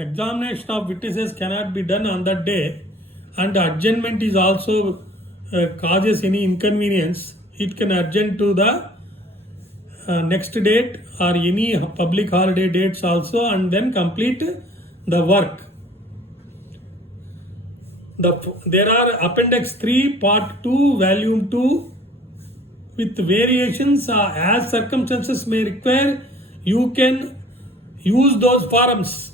examination of witnesses cannot be done on that day, and adjournment is also causes any inconvenience, it can adjourn to the next date or any public holiday dates also, and then complete the work. There are Appendix 3, Part 2, Volume 2, with variations as circumstances may require. You can use those forums.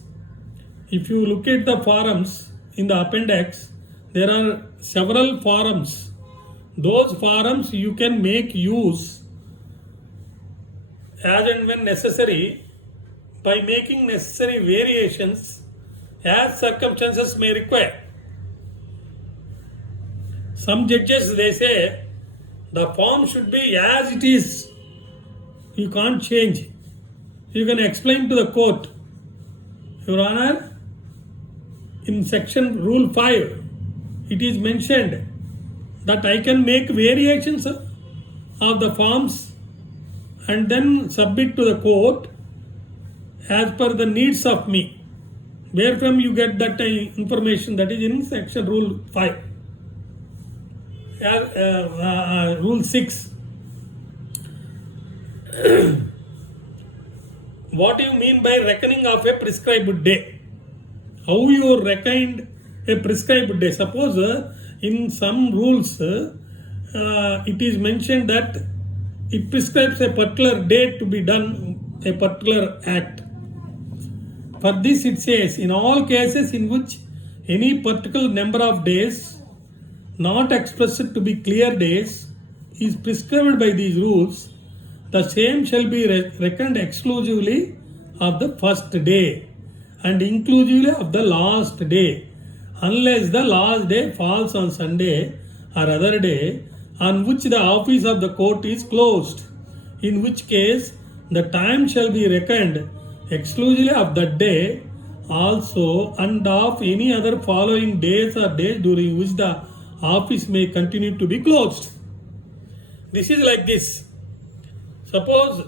If you look at the forums in the appendix, there are several forums. Those forums you can make use as and when necessary by making necessary variations as circumstances may require. Some judges, they say the form should be as it is. You can't change. You can explain to the court, Your Honor, in section rule 5, it is mentioned that I can make variations of the forms and then submit to the court as per the needs of me. Where from you get that information? That is in section rule 5. Rule 6. What do you mean by reckoning of a prescribed day? How you reckon a prescribed day? Suppose in some rules it is mentioned that it prescribes a particular day to be done, a particular act. For this it says, in all cases in which any particular number of days not expressed to be clear days is prescribed by these rules, the same shall be reckoned exclusively of the first day and inclusively of the last day, unless the last day falls on Sunday or other day on which the office of the court is closed, in which case the time shall be reckoned exclusively of that day also and of any other following days or days during which the office may continue to be closed. This is like this. Suppose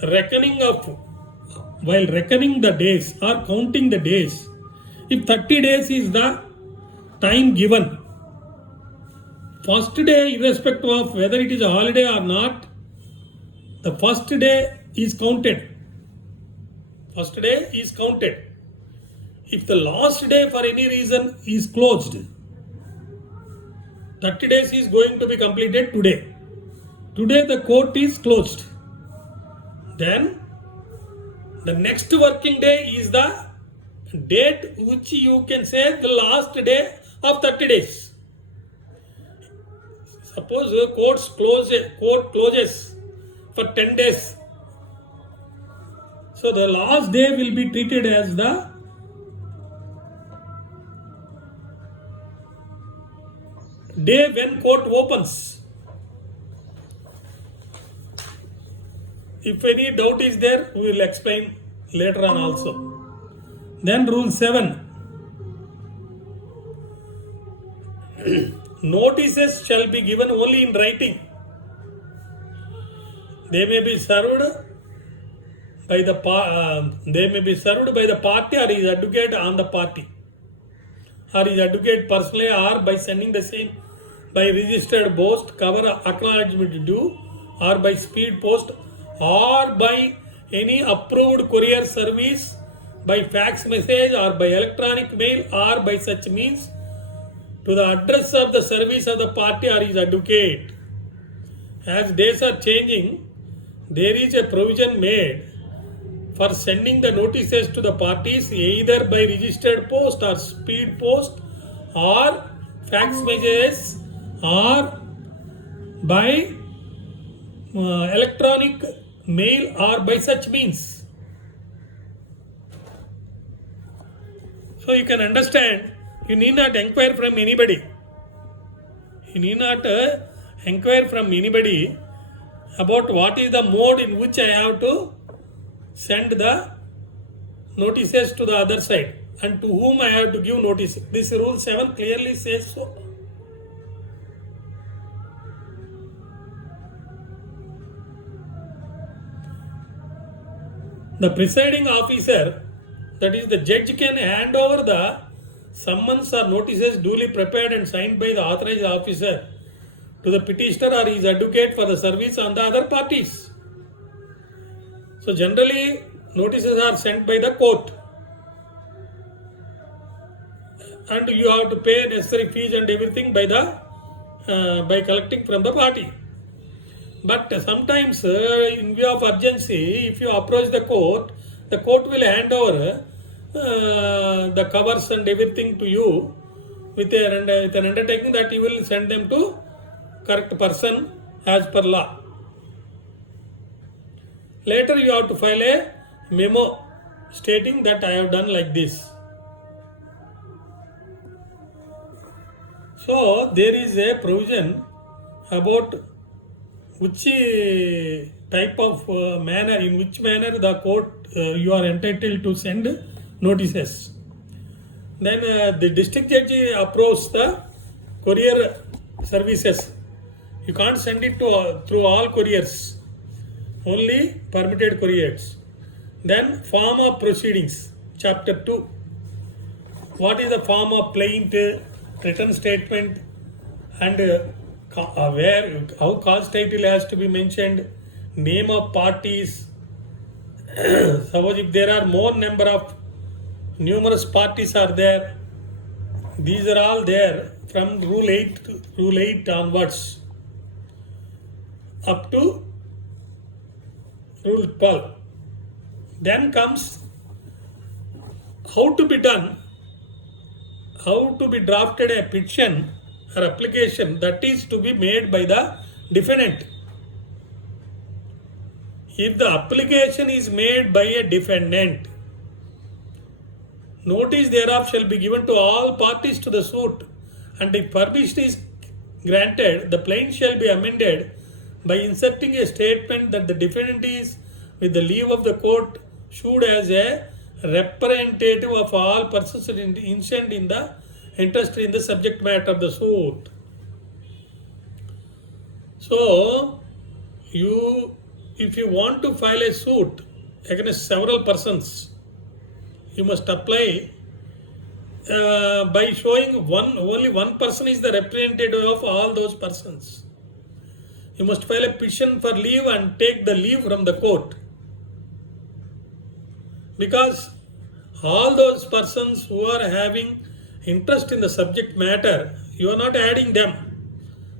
while reckoning the days or counting the days, if 30 days is the time given, first day, irrespective of whether it is a holiday or not, the first day is counted. First day is counted. If the last day for any reason is closed, 30 days is going to be completed today. Today the court is closed. Then the next working day is the date which you can say the last day of 30 days. Suppose the court closes for 10 days. So the last day will be treated as the day when court opens. If any doubt is there, we will explain later on also. Then rule 7. Notices shall be given only in writing. They may be served by the party or his advocate on the party, or his advocate personally, or by sending the same by registered post, cover acknowledgement due, or by speed post, or by any approved courier service, by fax message or by electronic mail or by such means, to the address of the service of the party or his advocate. As days are changing, there is a provision made for sending the notices to the parties either by registered post or speed post or fax messages or by electronic mail or by such means. So you can understand, you need not inquire from anybody. You need not inquire from anybody about what is the mode in which I have to send the notices to the other side and to whom I have to give notice. This rule 7 clearly says so. The presiding officer, That is, the judge can hand over the summons or notices duly prepared and signed by the authorized officer to the petitioner or his advocate for the service on the other parties. So generally, notices are sent by the court, and you have to pay necessary fees and everything by collecting from the party. But sometimes, in view of urgency, if you approach the court will hand over the covers and everything to you with an undertaking that you will send them to correct person as per law. Later you have to file a memo stating that I have done like this. So there is a provision about which type of manner, in which manner the court you are entitled to send notices. Then the district judge approves the courier services. You can't send it through all couriers, only permitted couriers. Then form of proceedings, chapter 2. What is the form of plaint, written statement, and how cause title has to be mentioned, name of parties. Suppose if there are more number of numerous parties are there, these are all there from rule 8 onwards up to rule 12. Then comes how to be done, how to be drafted a petition or application that is to be made by the defendant. If the application is made by a defendant, notice thereof shall be given to all parties to the suit, and if permission is granted, the plaint shall be amended by inserting a statement that the defendant is, with the leave of the court, sued as a representative of all persons interested in the subject matter of the suit. So, if you want to file a suit against several persons, you must apply by showing only one person is the representative of all those persons. You must file a petition for leave and take the leave from the court, because all those persons who are having interest in the subject matter, you are not adding them.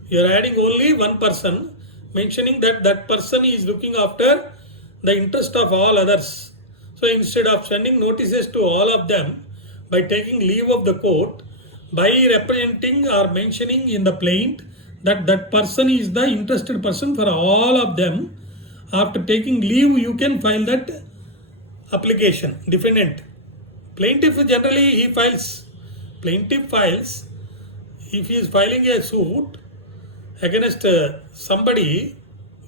You are adding only one person, mentioning that person is looking after the interest of all others. So instead of sending notices to all of them, by taking leave of the court, by representing or mentioning in the plaint that person is the interested person for all of them, after taking leave you can file that application. Defendant, plaintiff generally plaintiff files, if he is filing a suit against somebody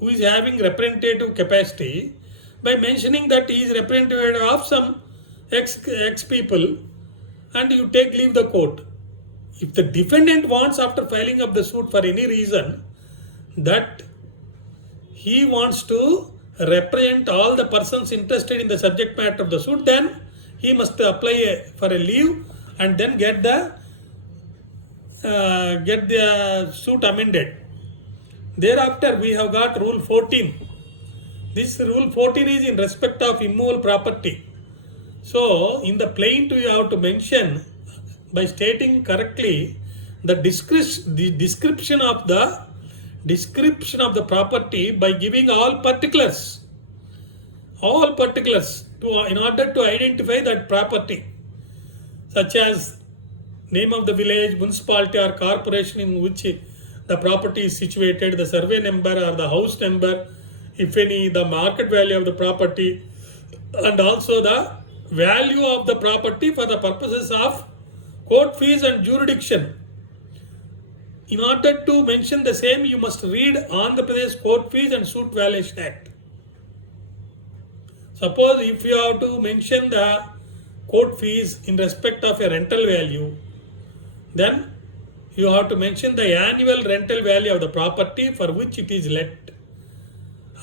who is having representative capacity, by mentioning that he is representative of some X people, and you take leave the court. If the defendant wants, after filing of the suit for any reason, that he wants to represent all the persons interested in the subject matter of the suit, then he must apply for a leave and then get the suit amended. Thereafter we have got rule 14. This rule 14 is in respect of immovable property. So in the plaint you have to mention, by stating correctly, the description of the property by giving all particulars in order to identify that property, such as name of the village, municipality or corporation in which the property is situated, the survey number or the house number, if any, the market value of the property, and also the value of the property for the purposes of court fees and jurisdiction. In order to mention the same, you must read Andhra Pradesh Court Fees and Suit Valuation Act. Suppose if you have to mention the court fees in respect of a rental value, then you have to mention the annual rental value of the property for which it is let,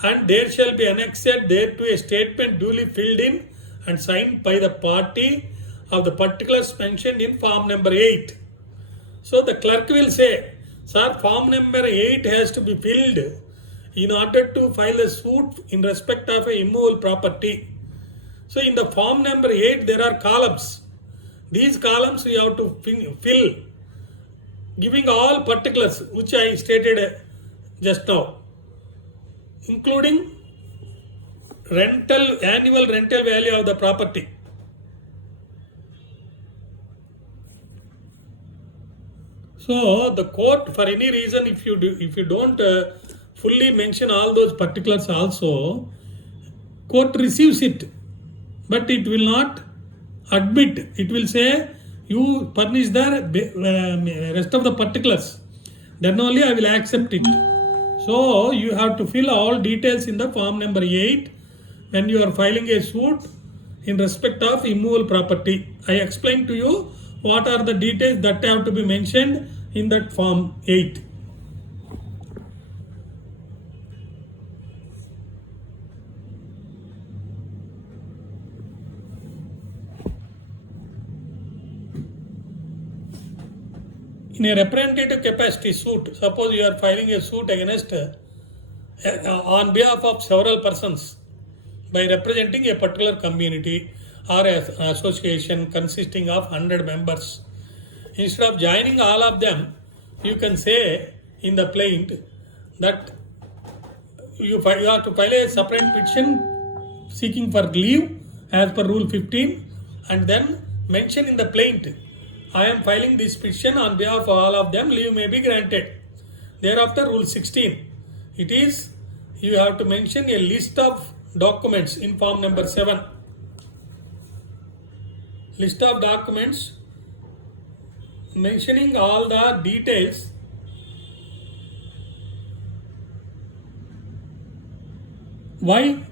and there shall be annexed thereto a statement duly filled in and signed by the party of the particulars mentioned in form number 8. So the clerk will say, sir, form number 8 has to be filled in order to file a suit in respect of a immovable property. So in the form number 8 there are columns. These columns we have to fill, giving all particulars which I stated just now, including annual rental value of the property. So the court, for any reason, if you don't fully mention all those particulars also, court receives it, but it will not admit. It will say you furnish the rest of the particulars, then only I will accept it. So you have to fill all details in the form number 8 when you are filing a suit in respect of immovable property. I explained to you what are the details that have to be mentioned in that form 8. In a representative capacity suit, suppose you are filing a suit against on behalf of several persons by representing a particular community or an association consisting of 100 members. Instead of joining all of them, you can say in the plaint that you have to file a separate petition seeking for leave as per Rule 15, and then mention in the plaint, I am filing this petition on behalf of all of them, leave may be granted. Thereafter, Rule 16, it is you have to mention a list of documents in form number 7. List of documents mentioning all the details why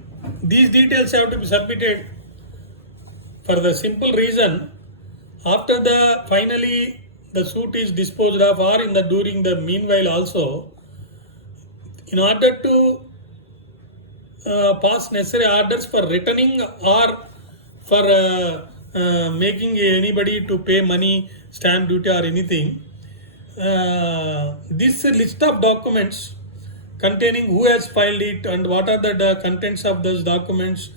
these details have to be submitted. For the simple reason, after finally the suit is disposed of, or during the meanwhile also, in order to pass necessary orders for returning or for making anybody to pay money, stamp duty or anything, this list of documents containing who has filed it and what are the contents of those documents,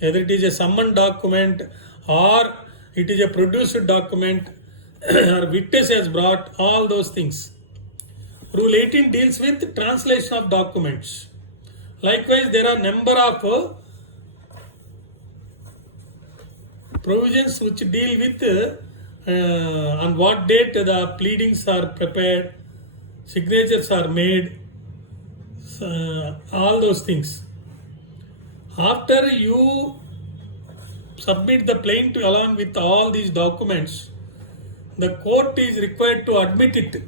whether it is a summoned document or it is a produced document or witness has brought, all those things. Rule 18 deals with translation of documents. Likewise, there are number of provisions which deal with on what date the pleadings are prepared, signatures are made, all those things. After you submit the plaint along with all these documents, the court is required to admit it.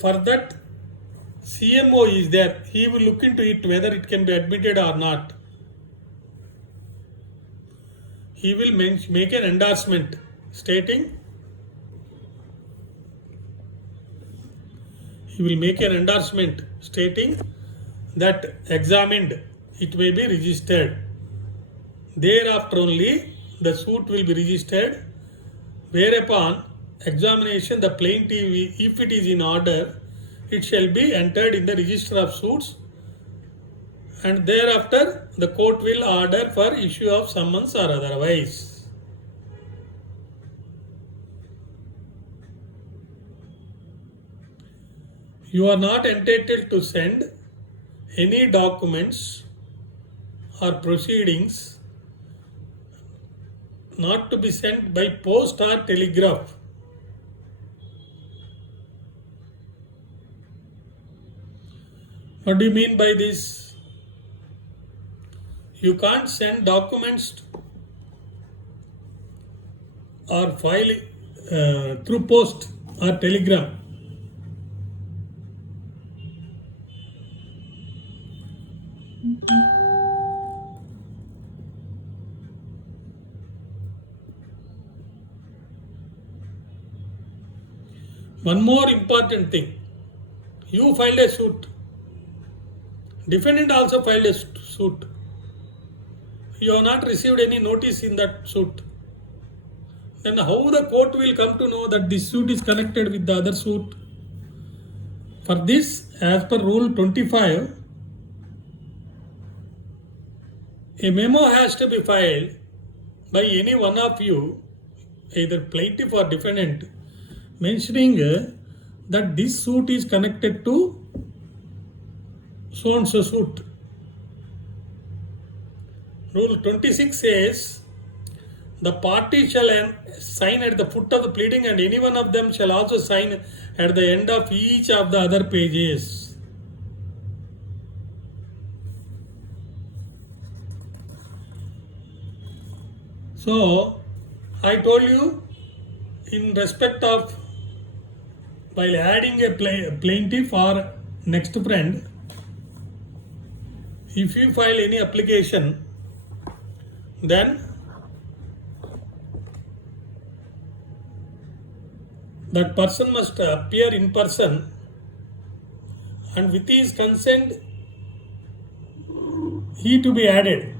For that, CMO is there. He will look into it whether it can be admitted or not. He will make an endorsement stating that examined, it may be registered. Thereafter only the suit will be registered, whereupon examination, the plaintiff, if it is in order, it shall be entered in the register of suits, and thereafter the court will order for issue of summons or otherwise. You are not entitled to send any documents or proceedings not to be sent by post or telegraph. What do you mean by this? You can't send documents or file through post or telegram. One more important thing. You filed a suit. Defendant also filed a suit. you have not received any notice in that suit, then how the court will come to know that this suit is connected with the other suit? For this, as per Rule 25, a memo has to be filed by any one of you, either plaintiff or defendant, mentioning that this suit is connected to so and so suit. Rule 26 says, the party shall sign at the foot of the pleading, and any one of them shall also sign at the end of each of the other pages. So, I told you, in respect of while adding a plaintiff or next friend, if you file any application, then that person must appear in person, and with his consent he to be added,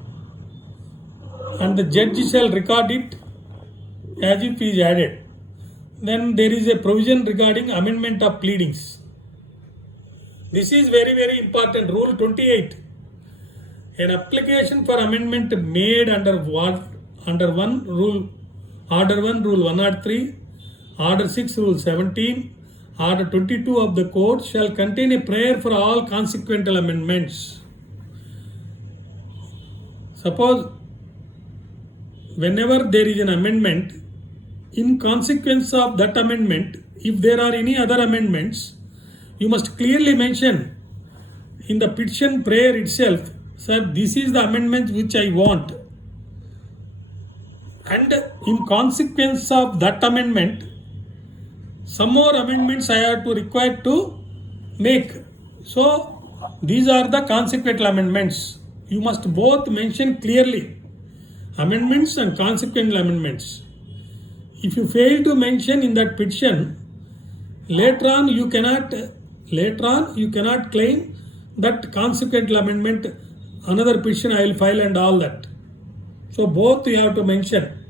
and the judge shall record it as if he is added. Then there is a provision regarding amendment of pleadings. This is very, very important. Rule 28. An application for amendment made under 1 Rule, Order 1 Rule 103, Order 6 Rule 17, Order 22 of the Court shall contain a prayer for all consequential amendments. Suppose whenever there is an amendment, in consequence of that amendment, if there are any other amendments, you must clearly mention in the petition prayer itself, sir, this is the amendment which I want. And in consequence of that amendment, some more amendments I have to require to make. So these are the consequential amendments. You must both mention clearly amendments and consequential amendments. If you fail to mention in that petition, later on you cannot claim that consequential amendment, another petition I will file and all that. So both you have to mention.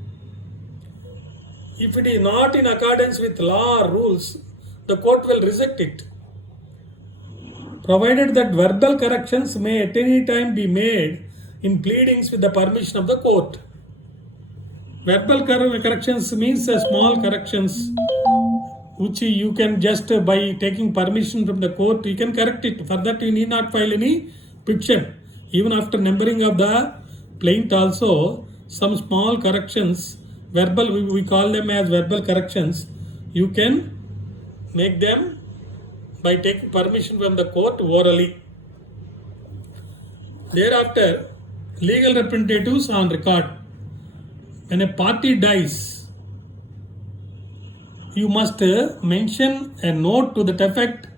If it is not in accordance with law or rules, the court will reject it, provided that verbal corrections may at any time be made in pleadings with the permission of the court. Verbal corrections means small corrections which you can just by taking permission from the court, you can correct it. For that you need not file any petition. Even after numbering of the plaint also, some small corrections, verbal, we call them as verbal corrections, you can make them by taking permission from the court orally. Thereafter, legal representatives on record. When a party dies, you must mention a note to that effect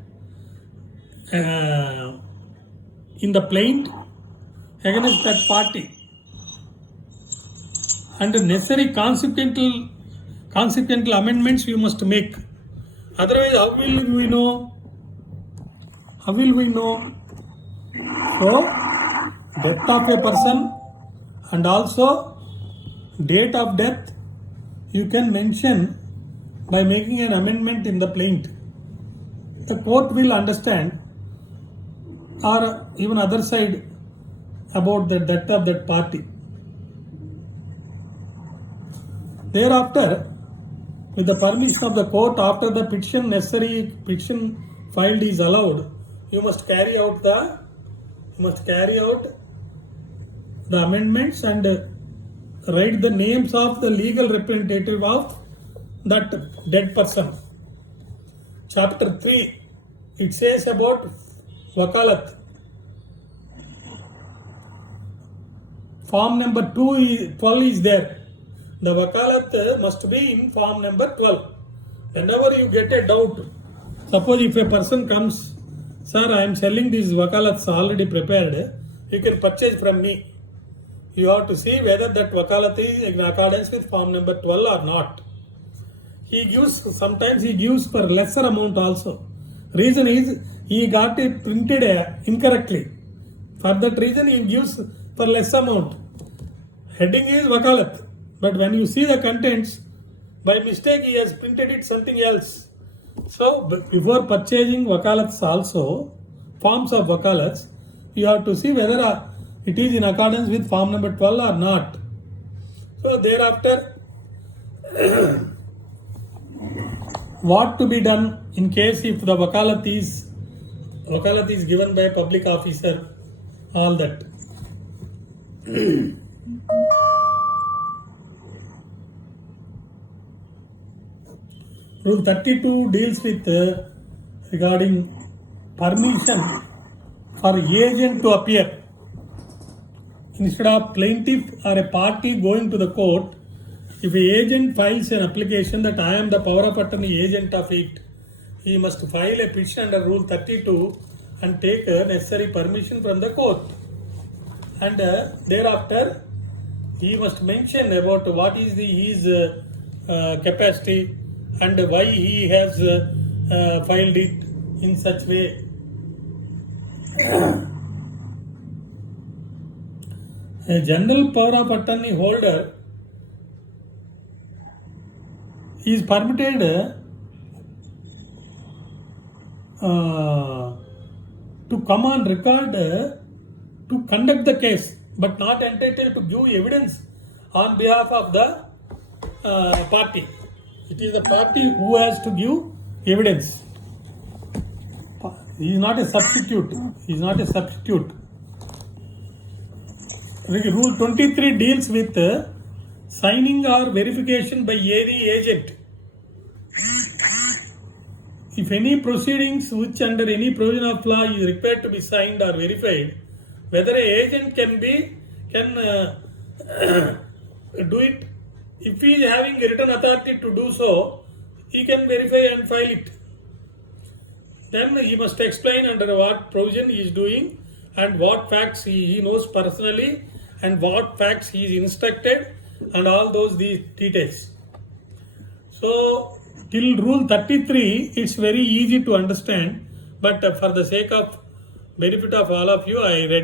in the plaint against that party, and necessary consequential amendments you must make. Otherwise, how will we know? So, death of a person and also date of death you can mention by making an amendment in the plaint. The court will understand, or even other side, about the death of that party. Thereafter, with the permission of the court, after the necessary petition filed is allowed, you must carry out the amendments and write the names of the legal representative of that dead person. Chapter 3, it says about wakalat. Form number 12 is there. The wakalat must be in form number 12. Whenever you get a doubt, suppose if a person comes, sir, I am selling these wakalats already prepared, you can purchase from me. You have to see whether that wakalat is in accordance with form number 12 or not. Sometimes he gives for lesser amount also. Reason is he got it printed incorrectly. For that reason he gives for less amount. Heading is Wakalat, but when you see the contents, by mistake he has printed it something else. So before purchasing Wakalats also, forms of Wakalats, you have to see whether it is in accordance with form number 12 or not. So thereafter, what to be done in case if the Wakalat is given by public officer, all that. Rule 32 deals with regarding permission for agent to appear. Instead of plaintiff or a party going to the court, if an agent files an application that I am the power of attorney agent of it, he must file a petition under Rule 32 and take necessary permission from the court. And thereafter, he must mention about what is his capacity and why he has filed it in such way. A general power of attorney holder is permitted to come on record to conduct the case, but not entitled to give evidence on behalf of the party. It is the party who has to give evidence. He is not a substitute. Rule 23 deals with signing or verification by any agent. If any proceedings which under any provision of law is required to be signed or verified, whether an agent can do it. If he is having written authority to do so, he can verify and file it. Then he must explain under what provision he is doing and what facts he knows personally and what facts he is instructed and all those details. So till Rule 33, it's very easy to understand, but for the sake of benefit of all of you, I read